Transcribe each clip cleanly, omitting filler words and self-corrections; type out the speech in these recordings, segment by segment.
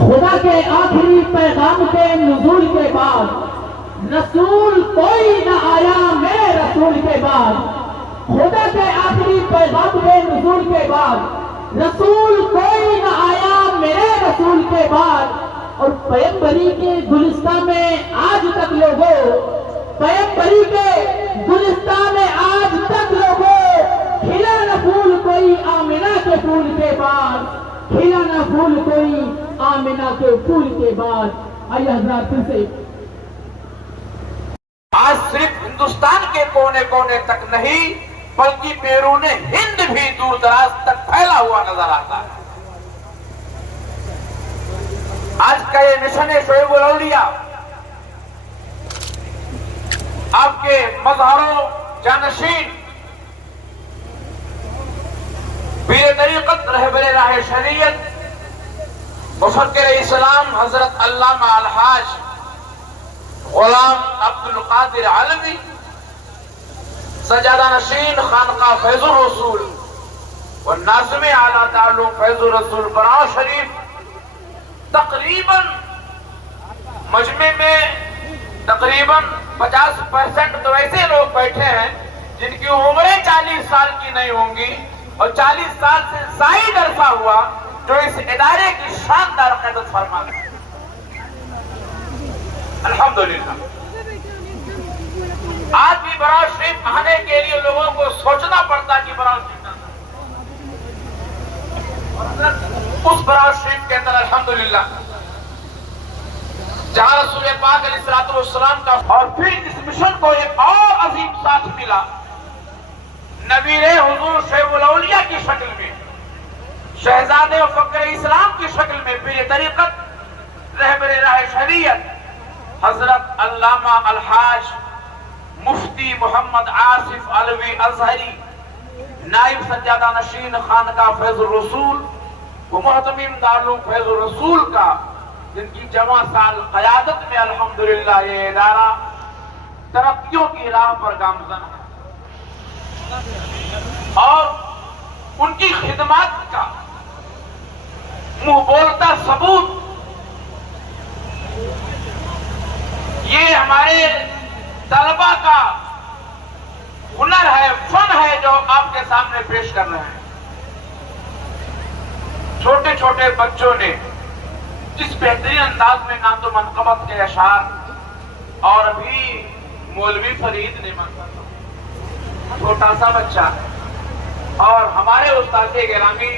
خدا کے آخری پیغام کے نزول کے بعد رسول کوئی نہ آیا میرے رسول کے بعد. خدا کے آخری پیغام کے نزول کے بعد رسول کوئی نہ آیا میرے رسول کے بعد. اور پیغمبری کے گلستان میں آج تک لوگوں پیغمبری کے گلستان میں آج تک لوگوں کھلا نہ پھول کوئی آمنہ کے پھول کے بعد, کھلا نہ پھول کوئی آمنہ کے پھول کے بعد. آئیے حضرات پھر سے آج صرف ہندوستان کے کونے کونے تک نہیں بلکہ بیرون ہند بھی دور دراز تک پھیلا ہوا نظر آتا ہے. آج کا یہ مشن شعیب الاولیاء آپ کے مظہروں جانشین پیر طریقت رہبر راہ شریعت مفکر اسلام حضرت علامہ الحاج غلام عبد القادر عالمی سجادہ نشین خانقاہ فیض الرسول والناظم اعلیٰ تعلق فیض الرسول براؤ شریف تقریباً مجمع میں تقریباً 50% تو ایسے لوگ بیٹھے ہیں جن کی عمریں 40 سال کی نہیں ہوں گی اور 40 سال سے زائد عرصہ ہوا جو اس ادارے کی شاندار قیادت فرما رہے ہیں. الحمدللہ آج بھی براؤ شریف آنے کے لیے لوگوں کو سوچنا پڑتا کہ براؤ شریف اس براؤ شریف کے اندر الحمدللہ جہاں رسول پاک علیہ الصلوۃ والسلام کا اور پھر اس مشن کو ایک اور عظیم ساتھ ملا نبی حضور شیخ الاولیاء کی شکل میں، شہزادے و فقر اسلام کی شکل میں، پیر طریقت رہبر راہ شریعت حضرت علامہ الحاج مفتی محمد آصف علوی ازہری نائب سجادہ نشین خانقاہ فیض الرسول و محتمم دارالعلوم فیض الرسول کا، جن کی جمع سال قیادت میں الحمدللہ یہ ادارہ ترقیوں کی راہ پر گامزن ہے، اور ان کی خدمات کا منہ بولتا ثبوت یہ ہمارے طلبہ کا ہنر ہے، فن ہے، جو آپ کے سامنے پیش کر رہے ہیں۔ چھوٹے چھوٹے بچوں نے جس بہترین انداز میں نعت و منقبت کے اشعار، اور ابھی مولوی فرید نے چھوٹا سا بچہ اور ہمارے استاد گرامی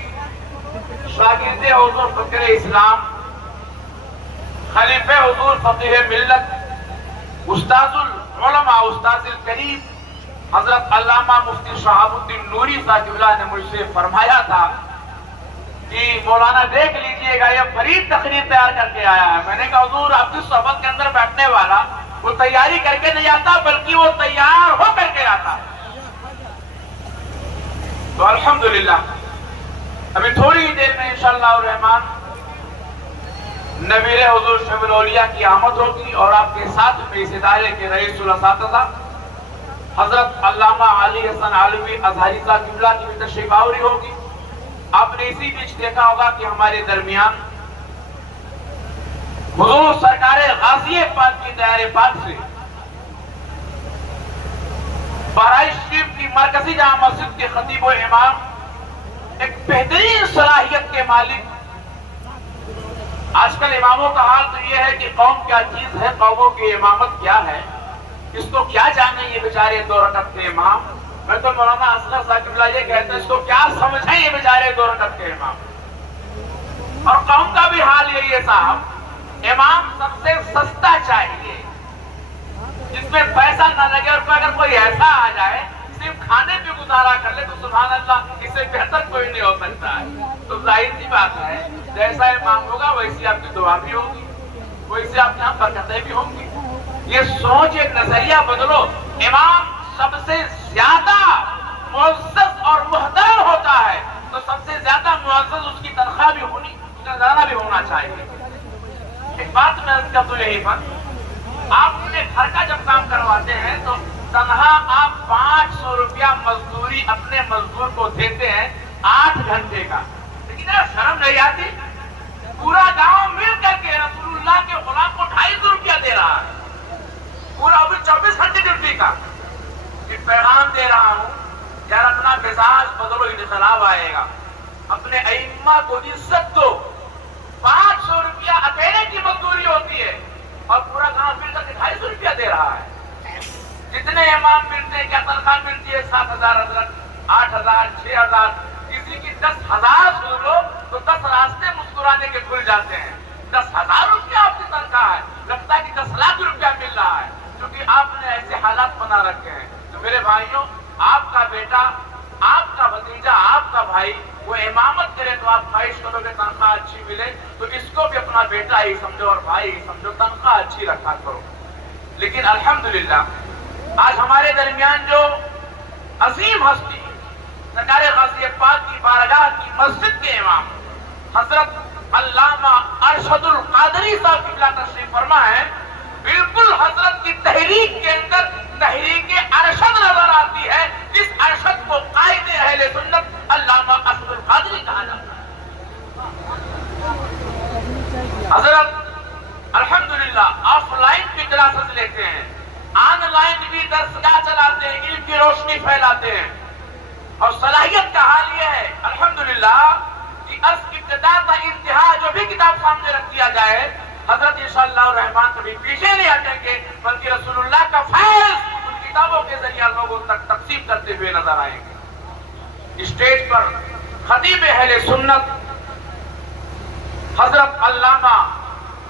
شاگرد حضور فقر اسلام خلیفہ حضور فقیہ ملت استاد العلماء استاد الکریم حضرت علامہ مفتی شہاب الدین نوری صاحب اللہ نے مجھ سے فرمایا تھا کہ مولانا دیکھ لیجئے گا یہ فرید تقریر تیار کر کے آیا ہے۔ میں نے کہا حضور آپ کی صحبت کے اندر بیٹھنے والا وہ تیاری کر کے نہیں آتا بلکہ وہ تیار ہو کر کے آتا۔ تو الحمدللہ ابھی تھوڑی ہی دیر میں انشاءاللہ الرحمن نبی حضور شیخ الاولیاء کی آمد ہوگی، اور آپ کے ساتھ میں اس ادارے کے رئیس الاساتذہ حضرت علامہ علی حسن علوی ازہری صاحب قبلہ کی بھی تشریف آوری ہوگی۔ آپ نے اسی بیچ دیکھا ہوگا کہ ہمارے درمیان حضور سرکار غازی پاک کی دیار پاک سے بہرائچ شریف کی مرکزی جامع مسجد کے خطیب و امام، ایک بہترین صلاحیت کے مالک۔ آج کل اماموں کا حال تو یہ ہے کہ قوم کیا چیز ہے، قوموں کی امامت کیا ہے، اس کو کیا جانے یہ بیچارے دو رکعت کے امام۔ میں تو مولانا اصغر صاحب قبلہ یہ کہتے ہیں اس کو کیا سمجھیں یہ بیچارے دو رکعت کے امام۔ اور قوم کا بھی حال یہی ہے صاحب، امام سب سے سستا چاہیے جس میں پیسہ نہ لگے، اور اگر کوئی ایسا آ جائے صرف کھانے پہ گزارا کر لے تو سبحان اللہ اس سے بہتر کوئی نہیں ہو سکتا ہے۔ تو ظاہر سی بات ہے جیسا امام ہوگا ویسی آپ کی دعا بھی ہوگی، ویسے آپ کے یہاں برکتیں بھی ہوں گی۔ یہ سوچ ایک نظریہ بدلو، امام سب سے زیادہ معزز اور محترم ہوتا ہے تو سب سے زیادہ معزز اس کی تنخواہ بھی ہونی، اس کا زیادہ بھی ہونا چاہیے۔ ایک بات میں عرض کرتا ہوں یہی بات، آپ اپنے گھر کا جب کام کرواتے ہیں تو تنہا آپ 500 روپیہ مزدوری اپنے مزدور کو دیتے ہیں 8 گھنٹے کا، لیکن شرم نہیں آتی؟ پورا گاؤں مل کر کے رسول اللہ کے غلام کو 250 روپیہ دے رہا ہے، پورا ابھی 24 گھنٹے ڈیوٹی کا۔ ایک پیغام دے رہا ہوں، یار اپنا مزاج بدلو، انقلاب آئے گا۔ اپنے ائمہ کو عزت دو۔ 500 روپیہ اکیلے کی مزدوری ہوتی ہے اور پورا گاؤں مل کر کے 250 روپیہ دے رہا ہے۔ جتنے امام ملتے ہیں کیا تنخواہ ملتی ہے؟ 7,000 حضرت، 8,000، 6,000، کسی کی 10,000 سن لو تو 10 راستے مسکرانے کے کھل جاتے ہیں۔ 10,000 روپیہ آپ کی تنخواہ ہے، لگتا ہے کہ 10 لاکھ روپیہ مل رہا ہے، کیونکہ آپ نے ایسے حالات بنا رکھے ہیں۔ تو میرے بھائیوں، آپ کا بیٹا، آپ کا بھتیجا، آپ کا بھائی وہ امامت کرے تو آپ خواہش کرو کہ تنخواہ اچھی ملے، تو اس کو بھی اپنا بیٹا ہی سمجھو اور بھائی ہی سمجھو، تنخواہ اچھی رکھا کرو۔ لیکن الحمدللہ آج ہمارے درمیان جو عظیم ہستی سرکار غازی پاک کی بارگاہ کی مسجد کے امام حضرت علامہ ارشد القادری صاحب قبلہ تشریف فرما ہے، بالکل حضرت کی تحریک کے اندر تحریک ارشد نظر آتی ہے، جس ارشد کو قائد اہل سنت علامہ ارشد القادری کہا جاتا ہے۔ حضرت الحمدللہ آف لائن بھی کلاسز لیتے ہیں، آن لائن بھی درسگاہ چلاتے ہیں، علم کی روشنی پھیلاتے ہیں، اور صلاحیت کا حال یہ ہے الحمدللہ کہ از ابتدا تا انتہا جو بھی کتاب سامنے رکھ دیا جائے، حضرت انشاءاللہ الرحمن کبھی پیچھے نہیں ہٹیں گے، بلکہ رسول اللہ کا فیض ان کتابوں کے ذریعہ لوگوں تک تقسیم کرتے ہوئے نظر آئیں گے۔ اسٹیج پر خطیب اہل سنت حضرت علامہ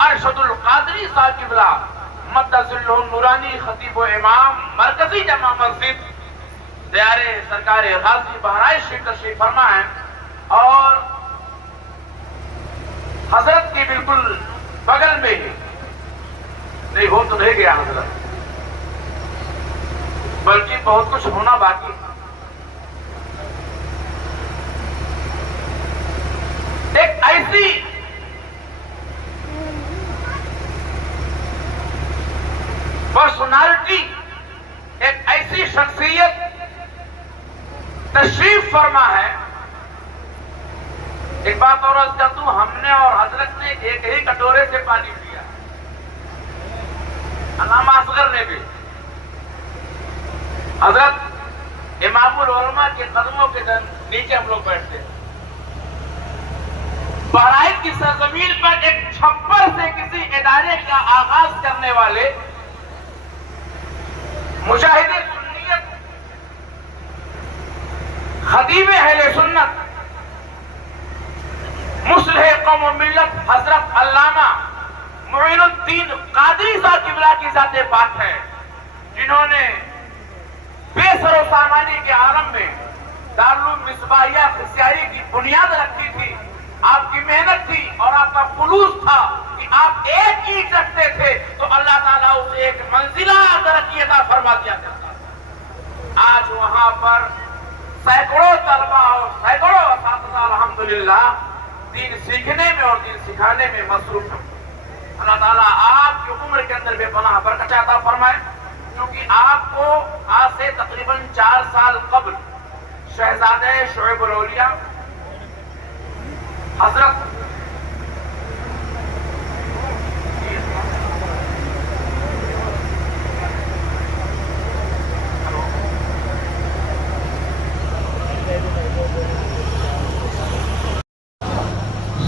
ارشد القادری قادری صاحب قبلہ مدثلہ نورانی خطیب و امام مرکزی جامع مسجد دیار سرکار غازی بہرائش تشریف فرما ہے، اور حضرت کی بالکل بغل میں ہی، نہیں ہو تو رہ گیا حضرت، بلکہ بہت کچھ ہونا باقی ہے۔ ایک ایسی پرسنالٹی، ایک ایسی شخصیت تشریف فرما ہے۔ ایک بات اور عرض کرتا ہوں، ہم نے اور حضرت نے ایک ہی کٹورے سے پانی پیا، علامہ اصغر نے بھی۔ حضرت امام العلماء کے قدموں کے نیچے ہم لوگ بیٹھتے ہیں۔ بہرائچ کی سرزمین پر ایک چھپر سے کسی ادارے کا آغاز کرنے والے مجاہد سنیت، خطیب اہل سنت، مصلح قوم و ملت حضرت علامہ معین الدین قادری صاحب قبلہ کی ذات پاک ہے، جنہوں نے بے سر و سامانی کے عالم میں دارالعلوم مصباحیہ خسیاری کی بنیاد رکھی تھی۔ آپ کی محنت تھی اور آپ کا خلوص تھا کہ آپ ایک اینٹ رکھتے تھے تو اللہ تعالیٰ اسے ایک منزلہ ترقی عطا فرما دیا کرتا۔ آج وہاں پر سینکڑوں طلبہ اور سینکڑوں اساتذہ الحمدللہ دین سیکھنے میں اور دین سکھانے میں مصروف ہیں۔ اللہ تعالیٰ آپ کی عمر کے اندر بے پناہ برکت عطا فرمائے، کیونکہ آپ کو آج سے تقریباً 4 سال قبل شہزادہ شعیب الاولیاء حضرت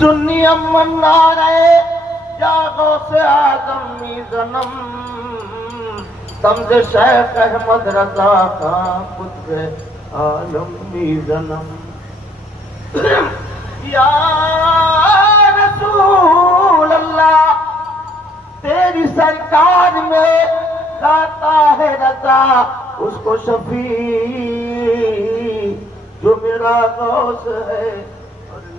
سنی امن نعرے جاگو سے آدم زنم تمز شیخ احمد رضا کا قطب عالم زنم یا رسول اللہ تیری سرکار میں لاتا ہے رضا اس کو شفیع جو میرا غوث ہے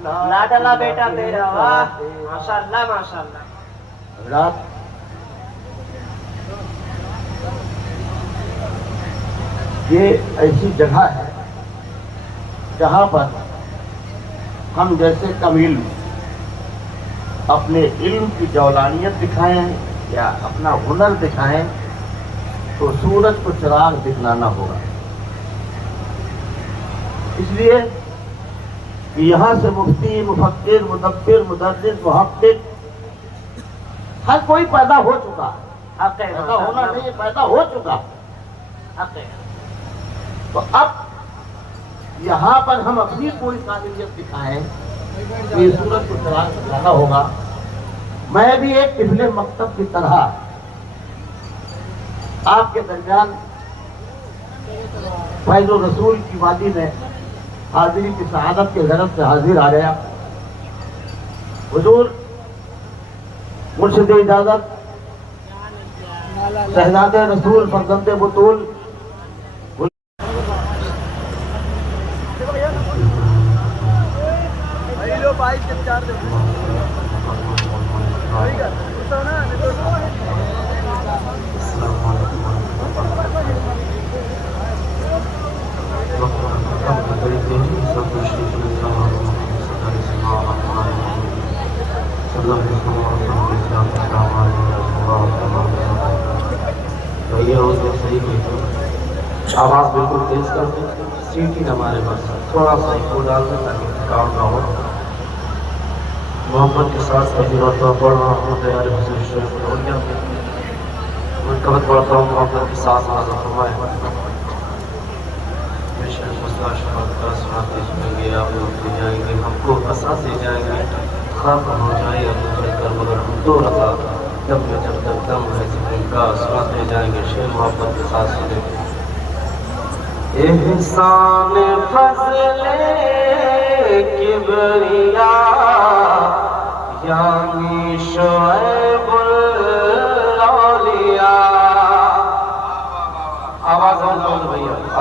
لاڈلا بیٹا تیرا، واہ ماشاءاللہ ماشاءاللہ۔ رات یہ ایسی جگہ ہے جہاں پر ہم جیسے کمیل اپنے علم کی جولانیت دکھائیں یا اپنا ہنر دکھائیں تو سورج کو چراغ دکھلانا ہوگا۔ اس لیے کہ یہاں سے مفتی، مفکر، مدبر، مدرس، محقق ہر کوئی پیدا ہو چکا، ایسا ہونا نہیں، پیدا ہو چکا۔ تو اب یہاں پر ہم اپنی کوئی قابلیت دکھائیں تو یہ سورج کو چراغ دکھلانا ہوگا۔ میں بھی ایک طفل مکتب کی طرح آپ کے درمیان فیض و رسول کی وادی میں حاضری کی سعادت کے غرض سے حاضر آ گیا۔ حضور مرشد اجازت شہزادہ رسول فرزند بطول آواز بالکل تیز کر دیں، سیٹی ہمارے پاس تھوڑا سا ایکو ڈال دیں تاکہ تھکاوٹ نہ ہو۔ محبت کے ساتھ فضیلتوں پڑھ رہا ہوں تیار حضور شریف الاولیاء میں منقبت پڑھتا ہوں، محبت کے ساتھ نازل فرمائے۔ بے شک مسئلہ شفاعت کا سناتے جائیں گے، آپ لوگ دے جائیں گے، ہم کو ہنساتے جائیں گے، خاک ہو جائے ابو بکر مگر ہم دو رضا دم میں جب تک دم ہے زمین کا سناتے جائیں گے، شیر محبت کے ساتھ سنیں گے۔ احسان فضل کبریا یعنی شعیب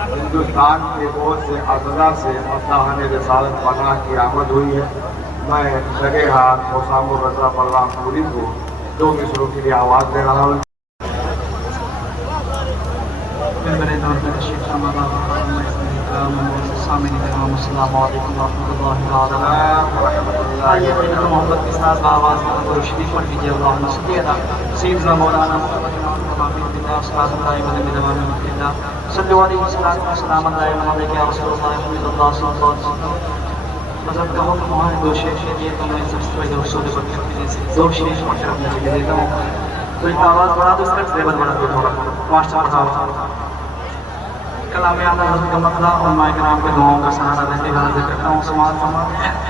ہندوستان کے بہت سے اضلاع سے مداحان رسالت پناہ کی آمد ہوئی ہے. میں جگہ ہاتھ حسام الرضا بلرام پوری کو 2 مصروں کے لیے آواز دے رہا ہوں. السلام علیکم ورحمۃ اللہ وبرکاتہ. محبت کے ساتھ آواز شریف پڑھ لیجیے. اللہم صلی علی سیدنا مولانا محمد صلی علیہ وسلم. یا رسول اللہ حمد اللہ صلی اللہ علیہ وسلم. حضرت کا حکم ہے 2 شیخ کے لیے تو میں سب سے پہلے رسول برکت کے لیے 2 شیخ پڑھ کر اپنے لیے دیتا ہوں. تو اس کا آواز بڑھا دو, اس کا لیول بڑھا دو تھوڑا ماسٹر بڑھاؤ. کلام اعلیٰ حضرت کا مطلب علماء کرام کے دعاؤں کا سہارا لیتے ہوئے حاضر کرتا ہوں. سماعت فرمائیں.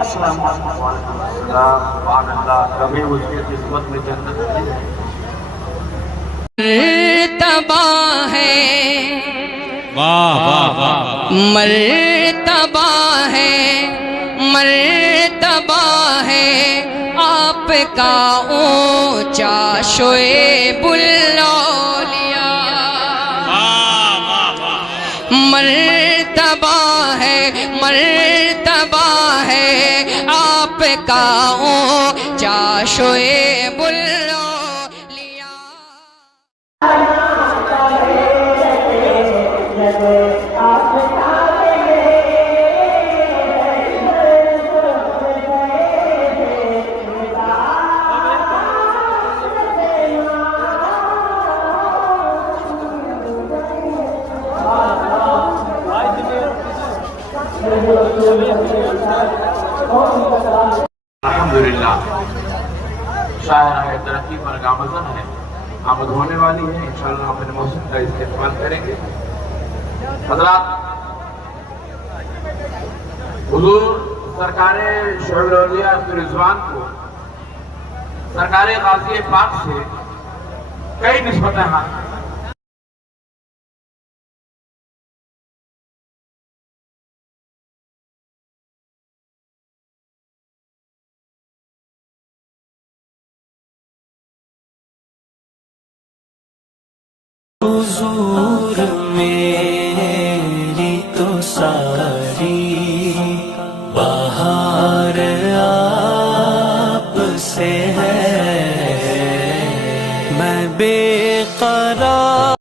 السلام سبحان اللہ. کبھی اس کی قسمت میں جنت نہیں ہے. مرتبہ ہے مرتبہ ہے مرتبہ ہے آپ کا اونچا شعیب الاولیاء. مرتبہ ہے مرتبہ ہے آپ کا اونچا شعیب الاولیاء. الحمدللہ شاعرہ ترقی پر گامزن ہے, آمد ہونے والی ہے. انشاءاللہ ہم اپنے موسم کا استقبال کریں گے. حضرات, حضور سرکار شعیب الاولیاء رضوان کو سرکار غازی پاک سے کئی نسبتیں حاصل ہیں. حضور میری تو ساری